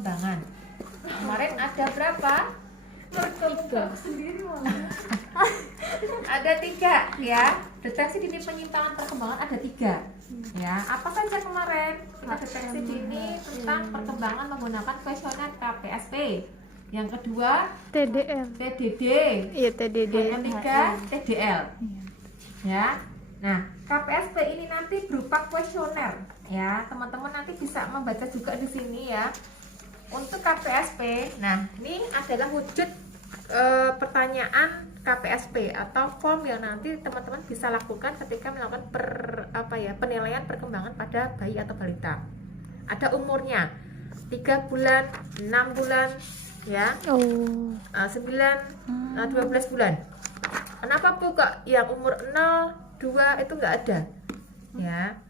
perkembangan. Kemarin ada berapa? Tiga. Sendiri malah. Ada 3 ya. Deteksi dini penyimpangan perkembangan ada 3 ya. Apa saja kemarin kita deteksi dini tentang perkembangan menggunakan kuesioner KPSP. Yang kedua TDL. TDD. Iya, TDD. Yang ketiga TDL. Ya. Nah, KPSP ini nanti berupa kuesioner ya. Teman-teman nanti bisa membaca juga di sini ya. Untuk KPSP, nah ini adalah wujud pertanyaan KPSP atau form yang nanti teman-teman bisa lakukan ketika melakukan penilaian perkembangan pada bayi atau balita. Ada umurnya 3 bulan, 6 bulan, ya, 9, 12 bulan. Kenapa Bu kok yang umur 0, 2 itu nggak ada? Ya.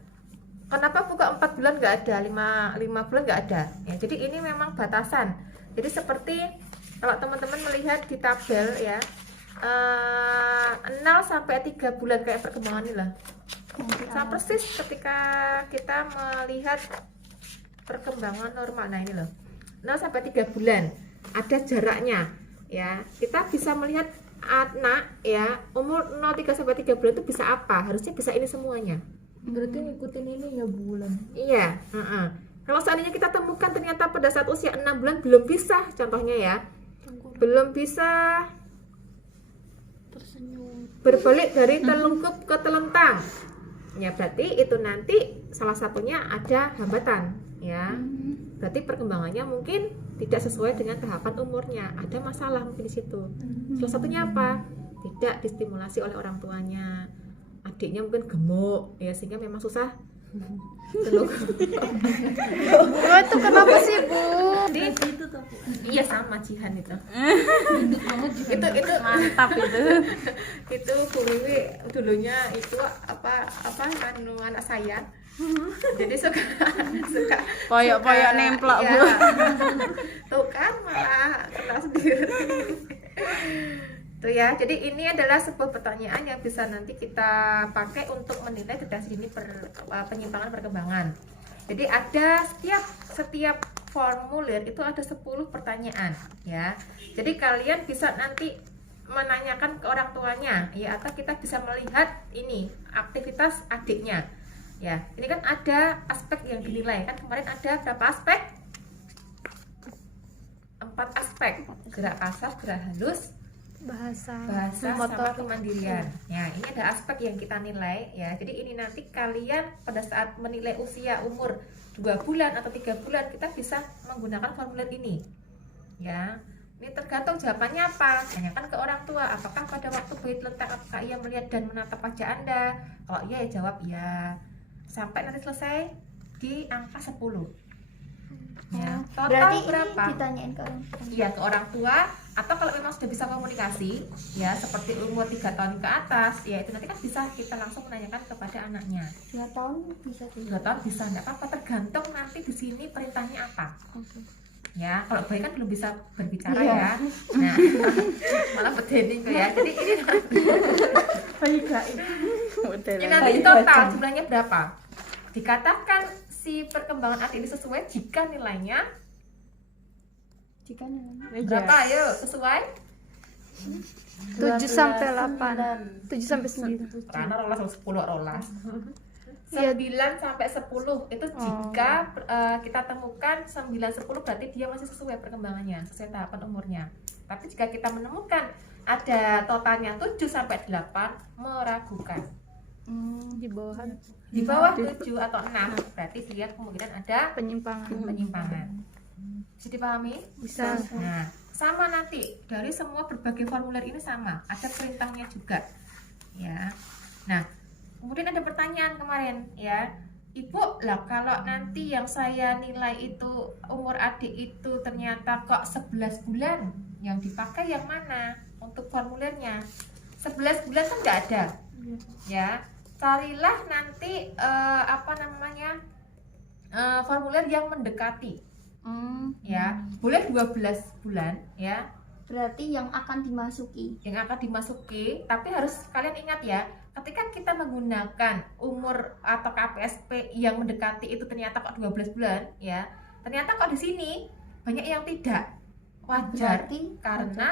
Kenapa buka 4 bulan nggak ada, 5 bulan nggak ada? Ya, jadi ini memang batasan. Jadi seperti kalau teman-teman melihat di tabel ya, 0 sampai 3 bulan kayak perkembangan ini lah. Sama persis ketika kita melihat perkembangan normal. Nah ini loh, 0 sampai 3 bulan ada jaraknya ya. Kita bisa melihat anak ya umur 0 sampai 3 bulan itu bisa apa? Harusnya bisa ini semuanya. Berarti ngikutin ini ya bulan. Iya, kalau seandainya kita temukan ternyata pada saat usia 6 bulan belum bisa, contohnya ya, belum bisa Tersenyum. berbalik dari telungkup ke telentang, ya berarti itu nanti salah satunya ada hambatan, ya. Berarti perkembangannya mungkin tidak sesuai dengan tahapan umurnya, ada masalah mungkin di situ. Salah satunya apa? Tidak distimulasi oleh orang tuanya. Adiknya mungkin gemuk ya sehingga memang susah telungkup. Bu, itu kenapa sih, Bu? Itu tuh. Iya sama Jihan itu. Gendut banget juga. Itu Mantap itu. itu Bu Wiwi dulunya itu anak saya. Jadi suka Poyok-poyok nemplok, iya. Bu. Tuh kan malah kena sendiri. Tuh ya, jadi ini adalah sebuah pertanyaan yang bisa nanti kita pakai untuk menilai deteksi dini penyimpangan perkembangan. Jadi ada setiap formulir itu ada 10 pertanyaan ya. Jadi kalian bisa nanti menanyakan ke orang tuanya ya, atau kita bisa melihat ini aktivitas adiknya. Ya, ini kan ada aspek yang dinilai kan, kemarin ada berapa aspek? 4 aspek, gerak kasar, gerak halus, bahasa sama kemandirian. Ya, ini ada aspek yang kita nilai ya. Jadi ini nanti kalian pada saat menilai usia umur 2 bulan atau 3 bulan kita bisa menggunakan formulir ini. Ya. Ini tergantung jawabannya apa. Tanyakan ke orang tua, apakah pada waktu bayi terletak apakah ia melihat dan menatap wajah Anda? Kalau iya ya jawab ya. Sampai nanti selesai di angka 10. Ya, total Berarti berapa? ini ditanyain ke orang tua. Iya, ke orang tua, atau kalau memang sudah bisa komunikasi ya seperti umur 3 tahun ke atas ya, itu nanti kan bisa kita langsung menanyakan kepada anaknya. 2 tahun bisa 2 tahun bisa, enggak apa-apa, tergantung nanti di sini perintahnya apa. Oke. Ya, kalau bayi kan belum bisa berbicara Iya. ya. Nah, malah bedening tuh ya. Jadi ini nanti total jumlahnya berapa? Dikatakan si perkembangan adik ini sesuai jika nilainya Jika nilainya berapa? Ayo, sesuai? 7 sampai 8. 7 sampai 9. Karena rolas 10 rolas. Iya. 9 sampai 10 itu jika kita temukan 9 10 berarti dia masih sesuai perkembangannya, sesuai tahapan umurnya. Tapi jika kita menemukan ada totalnya 7 sampai 8 meragukan. Di bawah Di bawah 7 atau 6 berarti dia kemungkinan ada penyimpangan. Bisa dipahami? Bisa. Nah, sama nanti dari semua berbagai formulir ini sama, ada perintahnya juga. Ya. Nah, kemudian ada pertanyaan kemarin ya, Ibu lah kalau nanti yang saya nilai itu umur adik itu ternyata kok 11 bulan, yang dipakai yang mana untuk formulirnya? 11 bulan kan nggak ada. Ya, carilah nanti formulir yang mendekati. Ya, boleh 12 bulan ya. berarti yang akan dimasuki. Yang akan dimasuki, tapi harus kalian ingat ya, ketika kita menggunakan umur atau KPSP yang mendekati itu ternyata kok 12 bulan ya, ternyata kok di sini banyak yang tidak wajar Berarti karena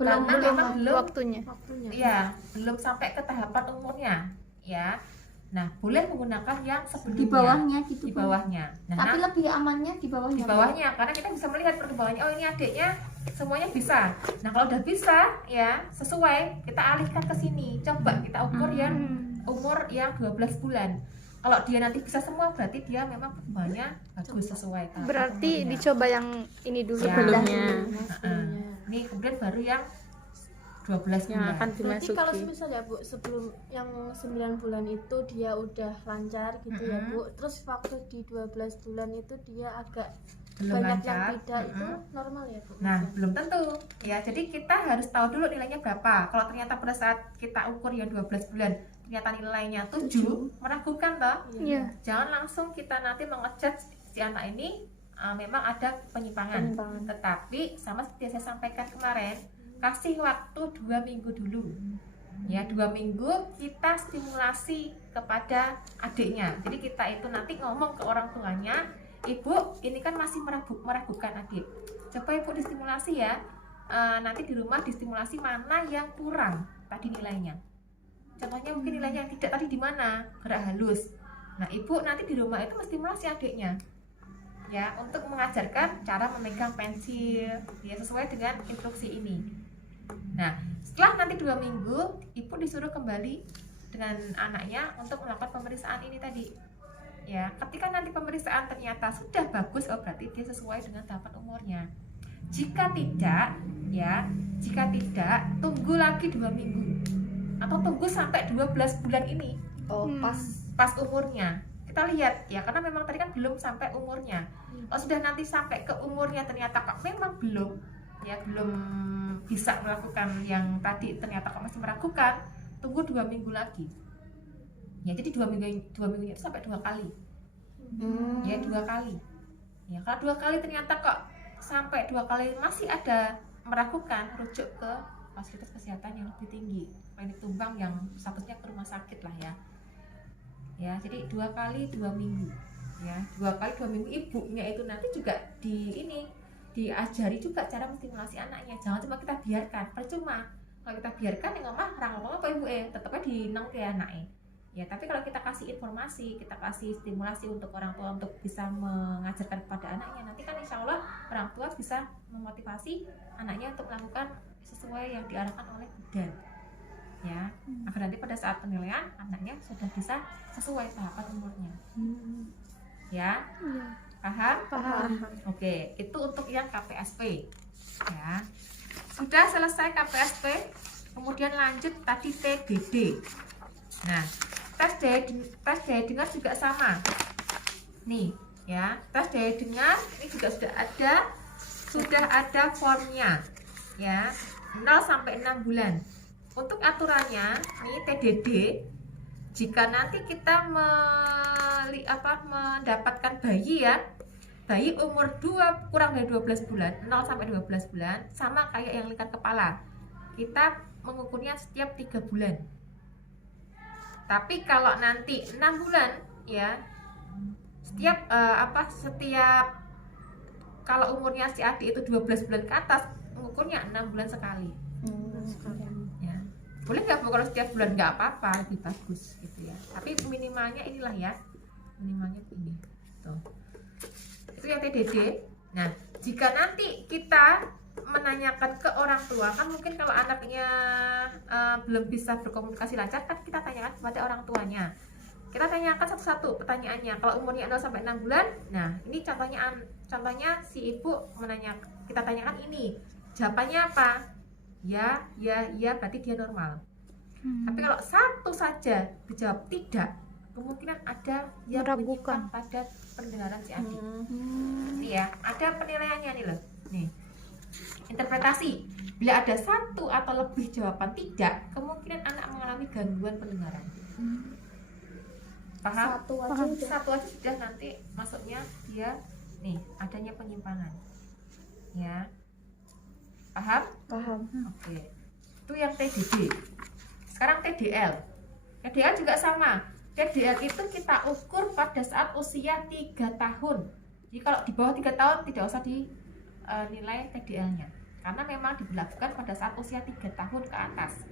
belum memang belum waktunya. Waktunya. ya belum sampai ke tahapan umurnya ya. Nah, boleh menggunakan yang sebelumnya di bawahnya gitu. di bawahnya. Nah, Tapi lebih amannya di bawahnya. di bawahnya karena kita bisa melihat perkembangannya. Oh, ini adiknya semuanya bisa. Nah, kalau udah bisa ya sesuai, kita alihkan ke sini. Coba kita ukur yang umur yang 12 bulan. Kalau dia nanti bisa semua berarti dia memang perkembangannya bagus sesuai tahapan Berarti umurnya. dicoba yang ini dulu. Ya. Sebelumnya. Heeh. Ini kemudian baru yang 12 Yang bulan. akan Berarti kalau dimasuki. misalnya Bu sebelum yang 9 bulan itu dia udah lancar gitu ya Bu. Terus waktu di 12 bulan itu dia agak Belum banyak lancar. yang tidak itu Mm-mm. normal ya Bu? Nah, belum tentu ya. Jadi kita harus tahu dulu nilainya berapa. Kalau ternyata pada saat kita ukur yang 12 bulan ternyata nilainya 7, meragukan toh. Iya. Jangan langsung kita nanti mengejudge si anak ini memang ada penyimpangan. Tetapi sama seperti yang saya sampaikan kemarin, kasih waktu 2 minggu dulu. Ya, 2 minggu kita stimulasi kepada adiknya. Jadi kita itu nanti ngomong ke orang tuanya, Ibu, ini kan masih meragukan adik. Coba Ibu distimulasi ya. Nanti di rumah distimulasi mana yang kurang tadi nilainya. Contohnya mungkin nilainya yang tidak tadi di mana, gerak halus. Nah, Ibu nanti di rumah itu menstimulasi adiknya. Ya, untuk mengajarkan cara memegang pensil, ya sesuai dengan instruksi ini. Nah, setelah nanti 2 minggu, Ibu disuruh kembali dengan anaknya untuk melakukan pemeriksaan ini tadi. Ya, ketika nanti pemeriksaan ternyata sudah bagus, oh berarti dia sesuai dengan tahapan umurnya. Jika tidak, ya, jika tidak, tunggu lagi 2 minggu atau tunggu sampai 12 bulan ini Oh, pas umurnya. Kita lihat ya, karena memang tadi kan belum sampai umurnya. Kalau sudah nanti sampai ke umurnya ternyata kok memang belum bisa melakukan yang tadi, ternyata kok masih meragukan, tunggu 2 minggu lagi. Ya, jadi 2 minggu itu sampai 2 kali. Ya, 2 kali. Ya, kalau 2 kali ternyata kok sampai 2 kali masih ada meragukan, rujuk ke fasilitas kesehatan yang lebih tinggi, klinik tumbang yang statusnya ke rumah sakit lah ya. Ya, jadi 2 kali 2 minggu. Ya, 2 kali 2 minggu ibunya itu nanti juga diajari juga cara menstimulasi anaknya. Jangan cuma kita biarkan, percuma. Kalau kita biarkan yang ngomong apa ibu tetapnya dineng ke anaknya. Ya, tapi kalau kita kasih informasi, kita kasih stimulasi untuk orang tua untuk bisa mengajarkan kepada anaknya, nanti kan insya Allah orang tua bisa memotivasi anaknya untuk melakukan sesuai yang diarahkan oleh bidan. Ya, agar nanti pada saat penilaian anaknya sudah bisa sesuai tahapan umurnya. Ya, paham? Paham. Oke, itu untuk yang KPSP. Ya, sudah selesai KPSP, kemudian lanjut tadi TDD. Nah, tes daya dengar juga sama. Nih, ya, tes daya dengar ini juga sudah ada formnya. Ya, 0 sampai 6 bulan. Untuk aturannya, nih TDD, jika nanti kita mendapatkan bayi ya, bayi umur kurang dari 12 bulan, 0 sampai 12 bulan, sama kayak yang lingkar kepala. Kita mengukurnya setiap 3 bulan. Tapi kalau nanti 6 bulan ya, setiap kalau umurnya si adik itu 12 bulan ke atas, mengukurnya 6 bulan sekali. Ya. Boleh nggak Bu kalau setiap bulan? Nggak apa-apa, lebih bagus gitu ya. Tapi minimalnya inilah ya, minimalnya ini. Tuh. Itu yang TDD. Nah, jika nanti kita menanyakan ke orang tua, kan mungkin kalau anaknya belum bisa berkomunikasi lancar, kan kita tanyakan kepada orang tuanya. Kita tanyakan satu-satu pertanyaannya. Kalau umurnya 0 sampai 6 bulan, nah ini contohnya si ibu kita tanyakan ini. Jawabannya apa? Ya, berarti dia normal. Tapi kalau satu saja dijawab tidak, kemungkinan ada yang Meragukan. menyimpang pada pendengaran si adik. Ini ya, ada penilaiannya nih loh. Nih. Interpretasi. Bila ada satu atau lebih jawaban tidak, kemungkinan anak mengalami gangguan pendengaran. Paham? Satu aja sudah nanti masuknya dia nih adanya penyimpangan. Ya. Paham? Paham. Oke. Itu yang TDD. Sekarang TDL. TDL juga sama. TDL itu kita ukur pada saat usia 3 tahun. Jadi kalau di bawah 3 tahun tidak usah nilai TDL-nya, karena memang diberlakukan pada saat usia 3 tahun ke atas.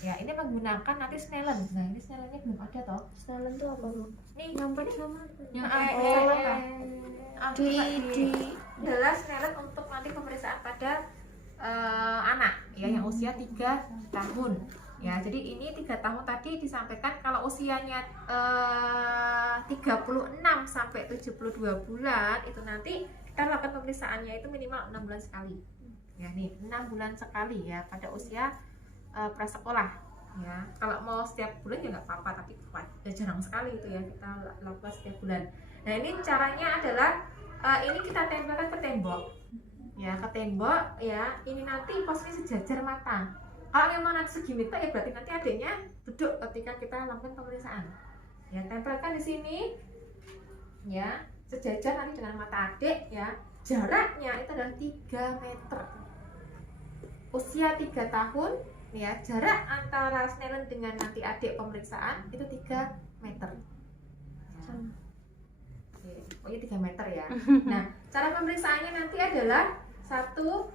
Ya, ini menggunakan nanti Snellen. Nah, ini Snellennya belum ada toh. Snellen tuh apa bu? Nih, Yang pertama yang di adalah Snellen untuk nanti pemeriksaan pada anak ya yang usia 3 tahun. Ya, jadi ini 3 tahun tadi disampaikan kalau usianya 36 sampai 72 bulan itu nanti kita lakukan pemeriksaannya itu minimal 6 bulan sekali. Ya, nih 6 bulan sekali ya pada usia prasekolah. Ya, kalau mau setiap bulan ya nggak apa-apa, tapi jarang sekali itu ya kita lakukan setiap bulan. Nah, ini caranya adalah ini kita tempelkan ke tembok. Ya, ke tembok ya. Ini nanti posisi sejajar mata. Kalau memang nanti segi meter ya berarti nanti adiknya duduk ketika kita lakukan pemeriksaan. Ya, tempelkan di sini. Ya, sejajar nanti dengan mata adik ya. Jaraknya itu adalah 3 meter. Usia 3 tahun ya, jarak antara Snellen dengan nanti adik pemeriksaan itu 3 meter. Ya. Pokoknya 3 meter ya. Nah, cara pemeriksaannya nanti adalah satu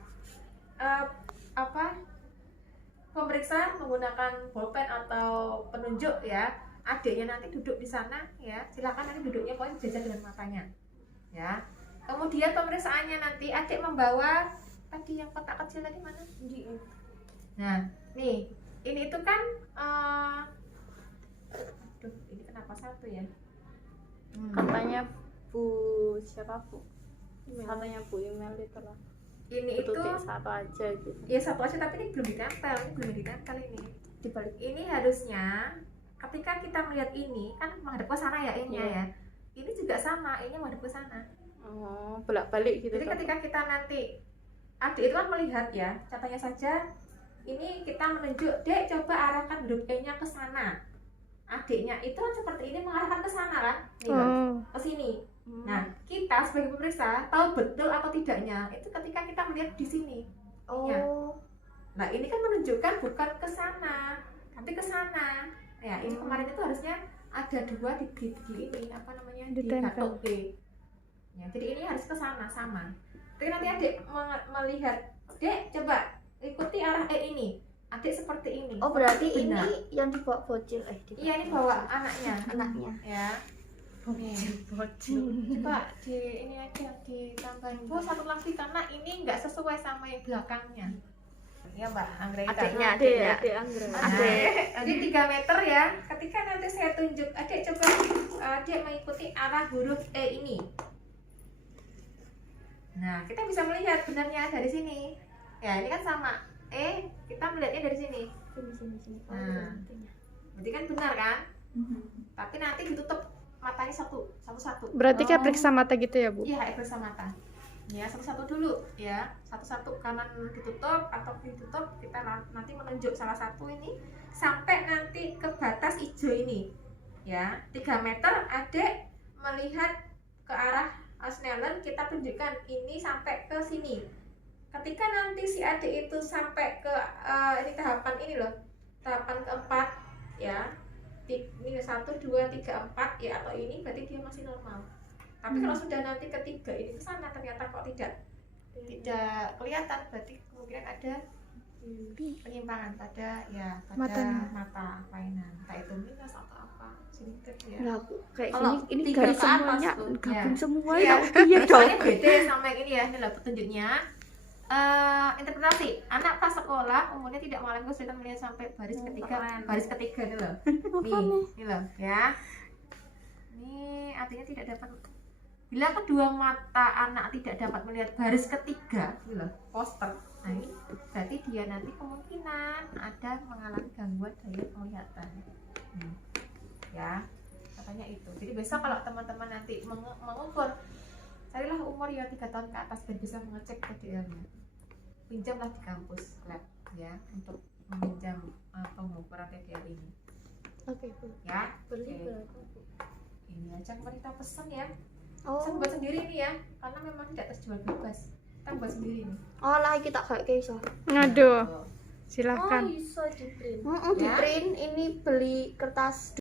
pemeriksaan menggunakan bolpen atau penunjuk ya. Adiknya nanti duduk di sana ya. Silakan nanti duduknya pokoknya sejajar dengan matanya. Ya. Kemudian pemeriksaannya nanti adik membawa tadi yang kotak kecil tadi mana? Nah, nih, ini itu kan aduh, ini kenapa satu ya? Katanya Bu siapa Bu? Katanya Bu email itu lah. Ini itu Tutup satu aja gitu. ya satu aja, tapi ini belum ditempel, ini. Dibalik ini harusnya ketika kita melihat ini kan menghadap ke sana ya ini ya. Ini juga sama, ini menghadap ke sana. Oh, bolak-balik gitu. Jadi ketika kita nanti adik itu kan melihat ya, contohnya saja ini kita menunjuk, Dek coba arahkan huruf E-nya ke sana. Adiknya itu kan seperti ini mengarahkan ke sana kan, nih, ke sini. Nah, kita sebagai pemeriksa tahu betul atau tidaknya itu ketika kita melihat di sini. Nah, ini kan menunjukkan bukan ke sana, tapi ke sana. Ya, ini kemarin itu harusnya ada 2 di ini apa namanya di gatok B. Ya, jadi ini harus ke sana sama. Tapi nanti adik melihat, Dek coba ikuti arah E ini. Adik seperti ini. Oh, berarti benar. ini yang dibawa bocil Iya, ini bawa anaknya. Ya. Bocil. Coba di ini aja ditambahin Bu satu lagi karena ini nggak sesuai sama yang belakangnya. Ya Mbak Anggrek. Adiknya. Jadi 3 meter ya. Ketika nanti saya tunjuk, adik coba adik mengikuti arah huruf E ini. Nah, kita bisa melihat benarnya dari sini. Ya, ini kan sama. Kita melihatnya dari sini. Nah, berarti kan benar kan? Tapi nanti ditutup matanya satu-satu. Berarti kayak periksa mata gitu ya, Bu? Iya, periksa mata. Ya, satu-satu dulu ya. Satu-satu kanan ditutup atau kiri ditutup. Kita nanti menunjuk salah satu ini sampai nanti ke batas hijau ini. Ya, 3 meter adik melihat ke arah Snellen, kita tunjukkan ini sampai ke sini. Ketika nanti si adik itu sampai ke ini tahapan ini loh, tahapan keempat ya, ini 1, 2, 3, 4 ya, atau ini berarti dia masih normal. Tapi kalau sudah nanti ketiga ini ke sana ternyata kok tidak kelihatan, berarti kemungkinan ada penyimpangan pada mata kainan, entah itu minus atau apa sedikit ya. Nah, kayak Kalau ini 3 garis ke atas semuanya tuh. gabung semua Iya. ya. Iya dong. Ini beda sama yang ini ya, ini lah petunjuknya. Interpretasi anak prasekolah umumnya tidak mengalami kesulitan melihat sampai baris ketiga ini loh. Ini loh ya. Ini artinya tidak dapat. Bila kedua mata anak tidak dapat melihat baris ketiga, ini loh poster. Nah, ini berarti dia nanti kemungkinan ada mengalami gangguan daya penglihatan. Ya, katanya itu. Jadi besok kalau teman-teman nanti mengukur, carilah umur ya 3 tahun ke atas biar bisa mengecek TDL-nya. Pinjamlah di kampus lab ya untuk meminjam pengukuran TDL ini. Oke, Bu. Ya. Beli Oke. berapa, Bu? Ini aja kita pesen ya. Oh, Saya buat sendiri nih ya, karena memang tidak terjual bebas. Kita buat sendiri nih. oh lah kita kayak iso. Ngaduh, Tuh. silakan. Oh, iso di print. Di print ini beli kertas